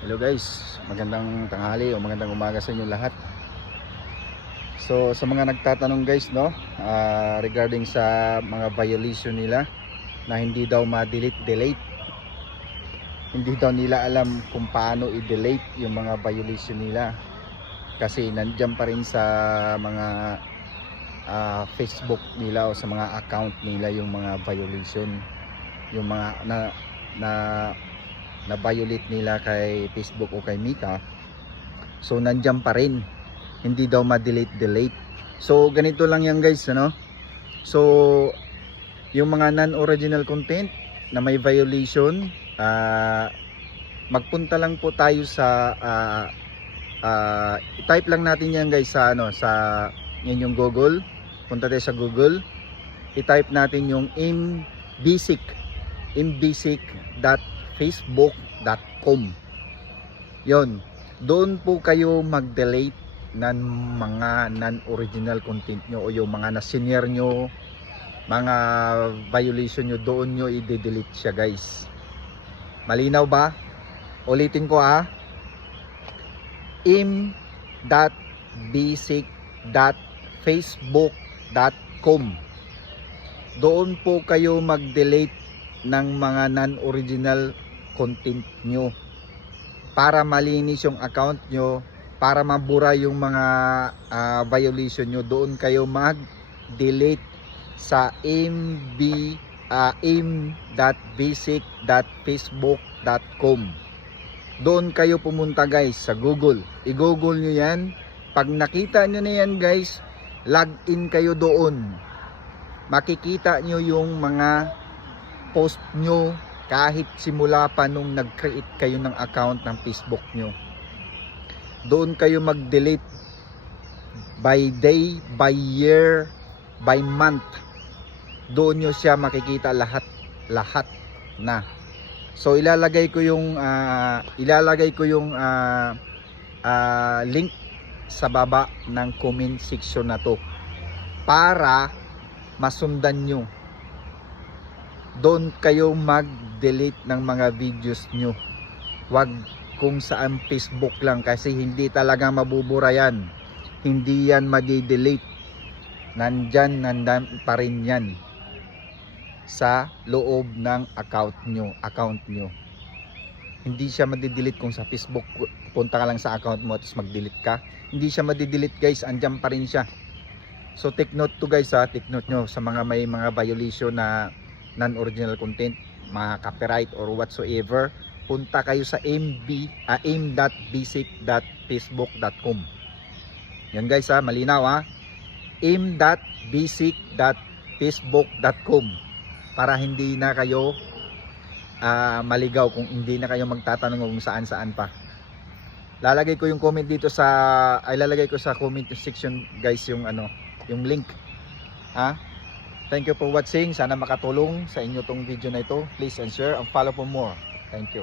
Hello guys, magandang tanghali o magandang umaga sa inyo lahat. So sa mga nagtatanong guys, no, regarding sa mga violation nila na hindi daw ma-delete, hindi daw nila alam kung paano i-delete yung mga violation nila kasi nandiyan pa rin sa mga Facebook nila o sa mga account nila yung mga violation, yung mga na violate nila kay Facebook o kay Meta. So nandiyan pa rin, hindi daw ma-delete. So ganito lang yan guys, ano? So yung mga non-original content na may violation, magpunta lang po tayo sa type lang natin yan guys sa sa inyong Google. Punta tayo sa Google, i-type natin yung imbasic.facebook.com. yon, doon po kayo mag-delete ng mga non-original content nyo o yung mga na-senior nyo, mga violation nyo, doon nyo i-delete siya guys. Malinaw ba? Ulitin ko im.basic.facebook.com. doon po kayo mag-delete ng mga non-original content nyo para malinis yung account nyo, para mabura yung mga violation nyo. Doon kayo mag-delete sa im.basic.facebook.com. doon kayo pumunta guys sa Google, i-google nyo yan. Pag nakita nyo na yan guys, log in kayo doon. Makikita nyo yung mga post nyo kahit simula pa nung nag-create kayo ng account ng Facebook nyo. Doon kayo mag-delete by day, by year, by month. Doon nyo siya makikita lahat na. So ilalagay ko yung link sa baba ng comment section na to para masundan nyo. Doon kayo mag-delete ng mga videos nyo. Wag kung saan Facebook lang, kasi hindi talaga mabubura yan. Hindi yan madi-delete. Nandyan pa rin yan sa loob ng account nyo. Hindi siya madi-delete kung sa Facebook punta ka lang sa account mo at mag-delete ka. Hindi siya madi-delete guys, andyan pa rin siya. So take note to guys, take note nyo sa mga may mga violation na non-original content, mga copyright or whatsoever. Punta kayo sa im.basic.facebook.com. yan guys, malinaw im.basic.facebook.com, para hindi na kayo maligaw, kung hindi na kayo magtatanong kung saan pa. Lalagay ko yung comment dito ilalagay ko sa comment section guys yung yung link. Thank you for watching. Sana makatulong sa inyo tong video na ito. Please and share and follow for more. Thank you.